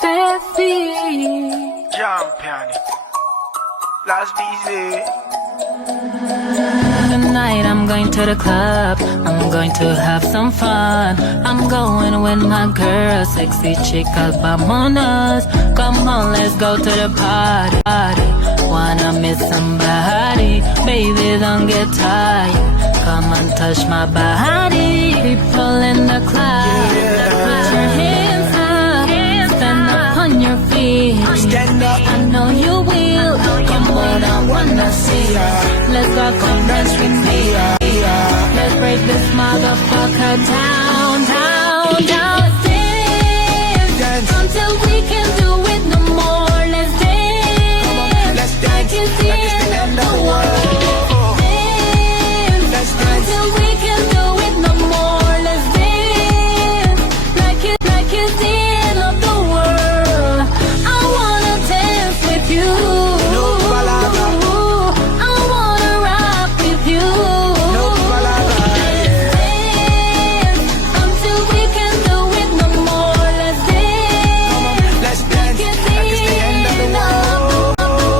Steffi. Jump piano. Last busy. Tonight I'm going to the club, I'm going to have some fun. I'm going with my girl, sexy chicas, vamonos. Come on, let's go to the party. Wanna meet somebody, baby, don't get tired. Come and touch my body. People in the club, put your hands up, stand up on your feet. Stand up. I know you will. Come on, I wanna see ya. Let's go, come dance with me. Let's break this motherfucker down, down, down. Dance until we can do it no more. Let's dance, Let's dance. like it's the end of the world. Dance until we can do it no more. Let's dance, like it's the end of the world. I wanna dance with you. No palabra. I wanna rock with you. No palabra. Dance until we can do it no more. Let's dance. Let's dance. Like it's Like it's the end of the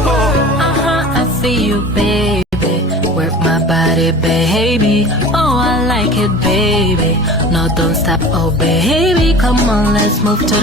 world. I see you, baby. Work my body, baby. Oh, I like it, baby. No, don't stop, oh, baby. Come on, let's move to the